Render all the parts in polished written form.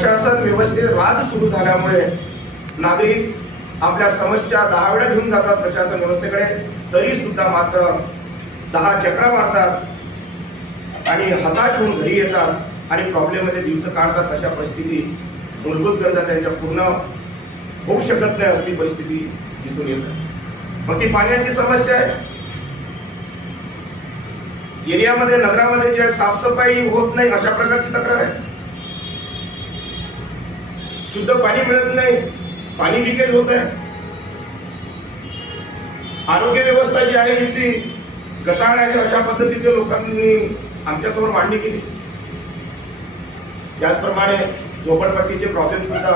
शासन व्यवस्थेत वाद सुरू झाल्यामुळे नागरिक आपल्या समस्या 10 वेळा घेऊन जातात प्रशासन व्यवस्थेकडे, तरी सुद्धा मात्र 10 चक्रा मारतात आणि हताश होऊन घरी येतात आणि प्रॉब्लेम मध्ये दिवस काढतात. अशा परिस्थितीत मूलभूत गरजा त्यांच्या पूर्ण होऊ शकत नाही अशी परिस्थिती दिसून येते. मग ती पाण्याची समस्या आहे. एरियामध्ये नगरामध्ये जे साफसफाई होत नाही अशा प्रकारची तक्रार आहे. शुद्ध पाणी मिळत नाही, पाणी लिकेज होत आहे. आरोग्य व्यवस्था जी आहे इथली गटाळ आहे अशा पद्धतीचे लोकांनी आमच्यासमोर मांडणी केली. त्याचप्रमाणे झोपडपट्टीचे प्रॉब्लेम सुद्धा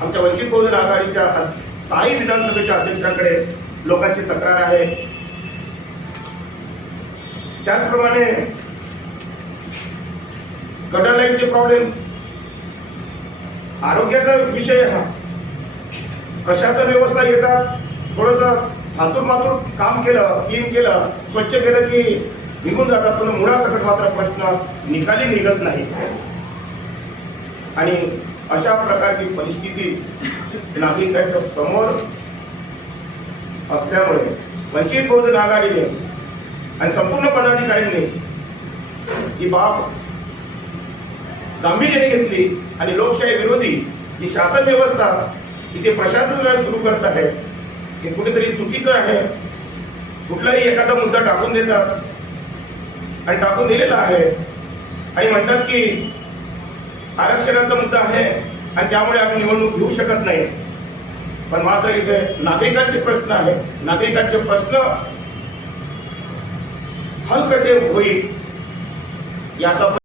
आमच्या वंचित बहुजन आघाडीच्या 6 विधानसभेच्या अध्यक्षांकडे लोकांची तक्रार आहे. त्याचप्रमाणे गटर लाईनचे प्रॉब्लेम, आरोग्याचा विषय हा. प्रशासन व्यवस्था येतात, थोडस हातून मातून काम केलं, क्लीन केलं, स्वच्छ केलं की निघून जातात, पण मुळासकट मात्र प्रश्न निकाली निघत नाही. आणि अशा प्रकारची परिस्थिती नागरिकांच्या समोर असल्यामुळे वंचित बहुजन आघाडीने आणि संपूर्ण पदाधिकाऱ्यांनी ही बाब गांभीर्याने घेतली आणि लोकशाही विरोधी जी शासन व्यवस्था इथे प्रशासन सुरू करत आहे हे कुठेतरी चुकीचं आहे. कुठलाही एखादा मुद्दा टाकून देतात आणि टाकून दिलेला आहे आणि म्हणतात की आरक्षणाचा मुद्दा आहे आणि त्यामुळे आम्ही निवडणूक घेऊ शकत नाही. पण मात्र इथे नागरिकांचे प्रश्न आहे. नागरिकांचे प्रश्न हल कसे होईल याचा